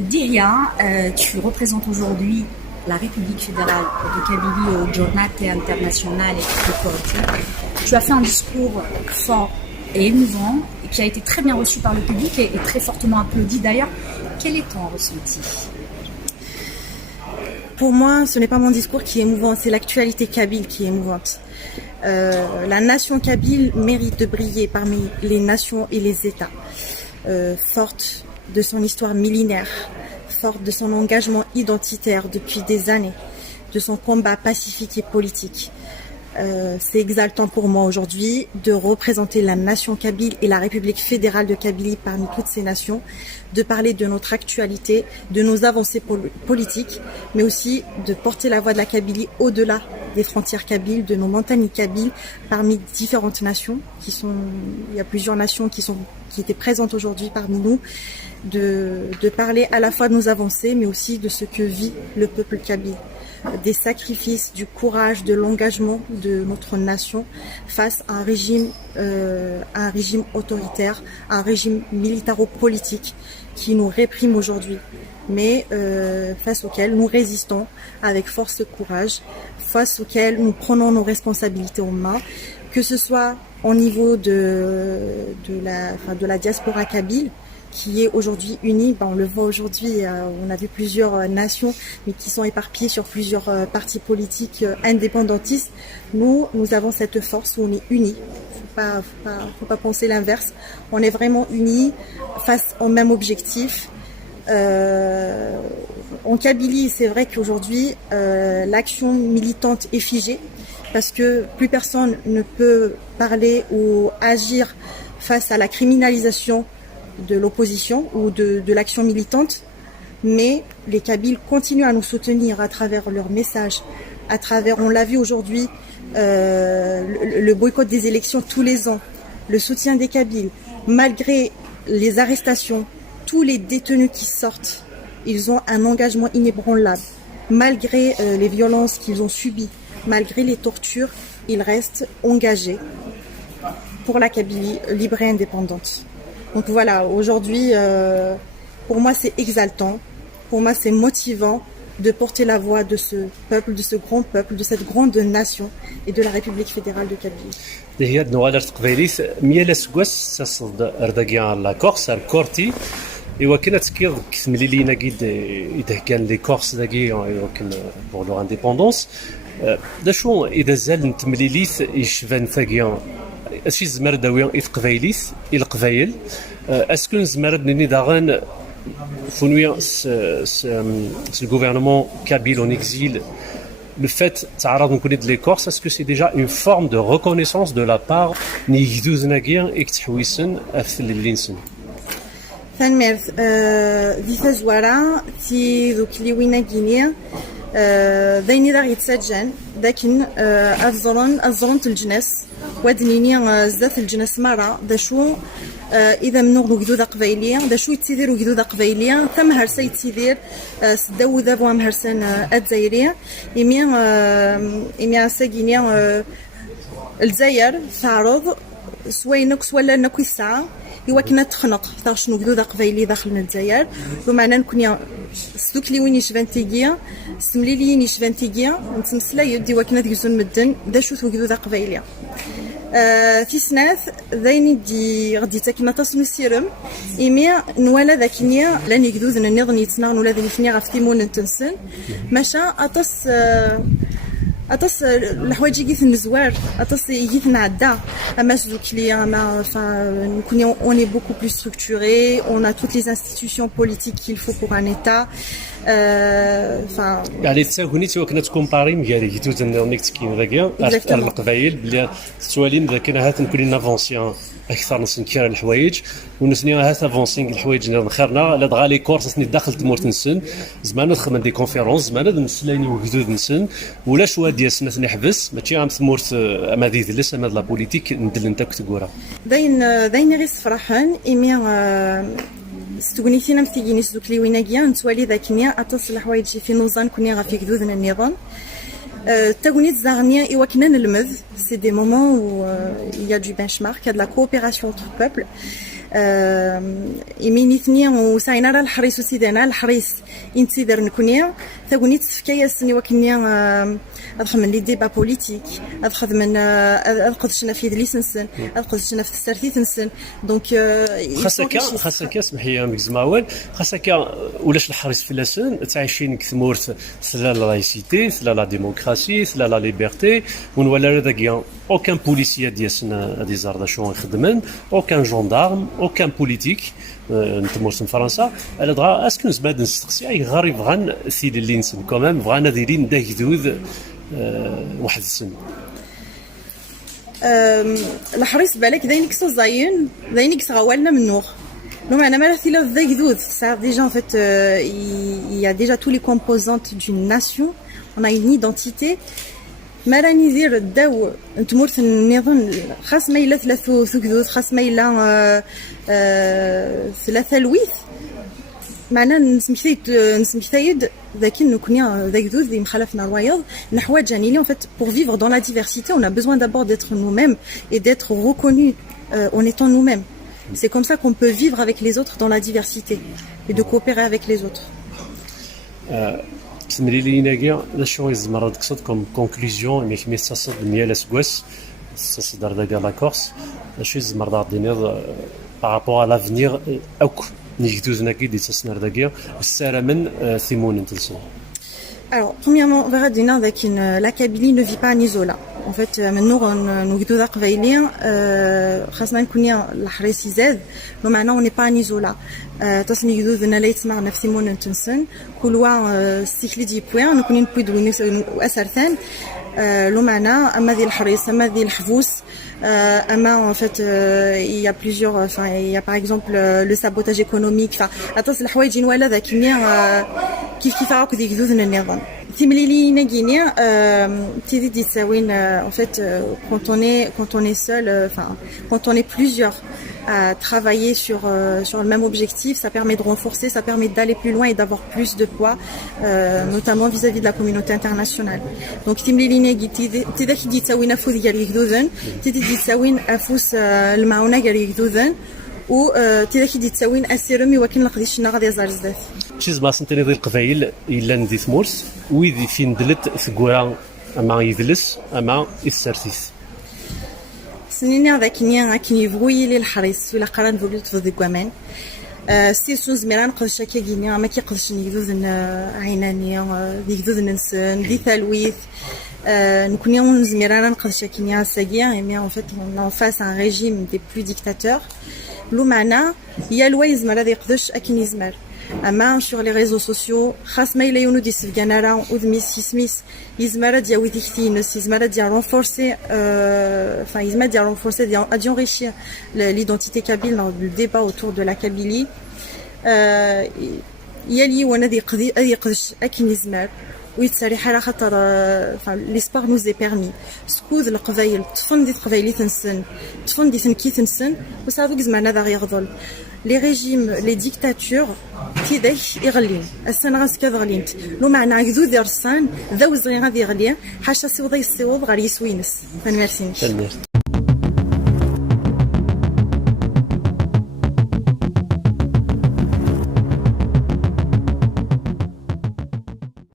Diria, tu représentes aujourd'hui la République fédérale de Kabylie au Journée internationale et tu as fait un discours fort et émouvant et qui a été très bien reçu par le public et très fortement applaudi d'ailleurs. Quel est ton ressenti? Pour moi, ce n'est pas mon discours qui est émouvant, c'est l'actualité kabyle qui est émouvante. La nation kabyle mérite de briller parmi les nations et les États, forte de son histoire millénaire, forte de son engagement identitaire depuis des années, de son combat pacifique et politique. C'est exaltant pour moi aujourd'hui de représenter la nation kabyle et la République fédérale de Kabylie parmi toutes ces nations, de parler de notre actualité, de nos avancées politiques, mais aussi de porter la voix de la Kabylie au-delà des frontières kabyles, de nos montagnes kabyles, parmi différentes nations il y a plusieurs nations qui étaient présentes aujourd'hui parmi nous, de parler à la fois de nos avancées, mais aussi de ce que vit le peuple kabyle, des sacrifices, du courage, de l'engagement de notre nation face à un régime autoritaire, un régime militaro-politique qui nous réprime aujourd'hui, mais face auquel nous résistons avec force et courage, face auquel nous prenons nos responsabilités en main, que ce soit au niveau de la diaspora kabyle, qui est aujourd'hui unie. On le voit aujourd'hui, on a vu plusieurs nations, mais qui sont éparpillées sur plusieurs partis politiques indépendantistes. Nous avons cette force où on est unis. Faut pas penser l'inverse. On est vraiment unis face au même objectif. En Kabylie, c'est vrai qu'aujourd'hui, l'action militante est figée parce que plus personne ne peut parler ou agir face à la criminalisation de l'opposition ou de l'action militante, mais les Kabyles continuent à nous soutenir à travers leurs messages, on l'a vu aujourd'hui, le boycott des élections tous les ans, le soutien des Kabyles, malgré les arrestations, tous les détenus qui sortent, ils ont un engagement inébranlable, malgré les violences qu'ils ont subies, malgré les tortures, ils restent engagés pour la Kabylie libre et indépendante. Donc voilà, aujourd'hui, pour moi c'est exaltant, pour moi c'est motivant de porter la voix de ce peuple, de ce grand peuple, de cette grande nation et de la République fédérale de Kabylie. هي نوادر تقبيليث ميلا سكواس تصد أردقيا لا كورس الكورتي إوا كانت كي كثملي لينا قيد إذا كان لي كورس داكي إوا كان بور لو انديبوندونس دا شو إذا زال نتمليليث يشفان ثاقيا أشي زمر داويا إثقبايليث القبايل أسكن زمر نني داغان فونويا le gouvernement kabyle en exil, le fait تعرض نكونيد لي كورس est-ce que c'est déjà une forme de reconnaissance de la part ني يدوزناكيا إكتحويسن أثل اللينسن ثانميرث دي تزوارا تي ذوك لي وينا غينيا دايني دا يتسجن لكن أزرون الجنس ودنيني زدات الجنس مرة دا شو إذا منو جدود قبيلية دا شو يتسيدير جدود قبيلية ثم هرسا يتسيدير سداو ذابو هم هرسان الجزائرية إميا ساقينيا الجزائر تعرض سوينك سوالا نكو الساعة إوا كنا تخنق تاع شنو جدود قبيلي داخل من الجزائر بمعنى نكون سلوك لي وين يشبان تيجيا سمليليين يشبان تيجيا نتمسلا يدي وكنا تجزون مدن دا شو جدود قبيلية في سنات ذايني دي غدي تاكنا تصنو السيرم إمي نوالا ذاكنيا لان يجدوز ننظن يتناغن ولا ذي فنيا غفتيمون نتنسن ماشا أتص الحوايج يجيث نزوار أتص يجيث نعدا أما سلوك لي أما نكون on est beaucoup plus structuré, on a toutes les institutions politiques qu'il faut pour un État. يعني تساهوني سواء كنا تكومباري ميالي جيتو نيك تكين ذاكيا أكثر القبايل بلي سوالين ذاك هات نكون افونسيون اكثر نسنكر الحوايج ونسني هات افونسينغ الحوايج نخرنا لا دغا لي كورس ني داخل تمورت نسن زمان نخدم دي كونفيرونس زمان نسلاني وجدود نسن ولا شوا ديال الناس نحبس ماشي عام تمورت اما ذي ذلس اما لا بوليتيك ندل انت كتقورا داين غير فرحان ايمي ستغنيتينا مثيجيني سدوك لي ويناكيا نتوالي ذاكنيا أتصل الحوايج في نوزان كوني غافي كدودنا النظام تغنيت زارنيا إوا كنا نلمذ سي دي مومون où il y a du benchmark, il y a de la coopération entre peuples إمينيتني وساينا راه الحريص وسيدنا الحريص إنتظر نكونيا ثقوني تفكايا سني وكنيا أدخل من لي ديبا بوليتيك أدخل من أدخلنا في ليسنسن أدخلنا في السرثيتنسن دونك خاصك اسمحي لي مزماول خاصك ولاش الحريص في لسن تعيشين كثمورت لا لايسيتي لا لا ديموكراسي لا لا ليبرتي ونولا داكيا اوكان بوليسيا ديالنا دي زارداشون يخدمن اوكان جوندارم اوكان بوليتيك نتمورس من فرنسا على دغا اسكو زباد نستقسي اي غريب غان ثيل اللي نسن كومام بغانا دايرين داكدود واحد السن الحريص بالك داينك صزاين داينك صغوالنا من نور Non, mais ça déjà en fait il y a déjà tous les composantes d'une nation. On a une identité. مالانيزير الداو نتمرت النظام خاص ما إلا ثلاثة ثكذوث خاص ما إلا ثلاثة لويث معنا نسمحتايد ذاك نكونيا ذاك ذوذ اللي مخالفنا الوايض نحواج جانيلي en fait pour vivre dans la diversité on a besoin d'abord d'être nous-mêmes et d'être reconnus en étant nous-mêmes. C'est comme ça qu'on peut vivre avec les autres dans la diversité et de coopérer avec les autres. تسمري لي ناقيا لا شو يزمر تقصد كوم كونكلوزيون مي كمي تصد ميال اسكواس تصدر داكا لا كورس شو يزمر دار دينير بارابور ا لافنير اوك نيجدوزنا كي دي تصنر داكيا والساره من ثيمون انتلسون. Alors, premièrement, on verra dire que la Kabylie ne vit pas en isolat. En fait, maintenant, nous guidons à Kabylie, خاصنا نكونيا الحريص يزاد، لو معنا on n'est pas en isolat. تصني guidons ذنا لا يسمع نفسي مون انتنسن، كل وا سيكلي دي بوين نكونين بيدو وأسرثان. لو معنا أما ذي الحريص أما ذي الحفوس. En fait, il y a plusieurs. Enfin, il y a par exemple le sabotage économique. Enfin, attention, les حوايج ولا ذاك كيف راك ديك ذوذ النظام. تمليلي نجيني تيجي تساوين en fait quand on est seul enfin quand on est plusieurs à travailler sur le même objectif, ça permet de renforcer, ça permet d'aller plus loin et d'avoir plus de poids notamment vis-à-vis de la communauté internationale. Donc تمليلي نجي تيجي تساوين أفوس ديال ذوذن تيجي تساوين أفوس المعونة ديال ذوذن و تيجي تساوين أسيرمي ولكن لقديش نغادي زارزدات. شيز ما سنتني ذي القبائل إلا ندي ثمورس ويدي فين دلت ثقورا أما يدلس أما يسرثيث. سنيني هذاك نيا كني فوي لي الحريص ولا قران فولت في ذكومان. سيسو زميران قدش كيجيني ما كيقدش نيذوذن عينانيا ذيذوذن نسن ذي ثلويث. Nous connaissons زميران قدش كينيا ساقيا mais en fait on est en face à un régime des plus dictateurs. لو معنا هي الوايز ما الذي يقدش أكين يزمر. أما sur les réseaux sociaux خاص ما إلا يونو دي سفجانارا ودميس سيسميس يزمر ديا ويديكتينس يزمر ديا renforcer enfin يزمر ديا renforcer ديا enrichir l'identité kabyle dans le débat autour de la Kabylie. يلي وانا ذي قدش أكين يزمر ويتسارح على خاطر ليسبار نوز بيرمي سكوذ القبايل تفندي قبايلي تنسن تفندي تنكي تنسن وصافوك زعما هذا غيغضل لي ريجيم لي ديكتاتور تيداك يغلين السن غاس كذغلينت لو معنى ذو درسان ذو زغي غادي يغلي حاشا سيوض يسيوض غير يسوينس. فنمرسينك.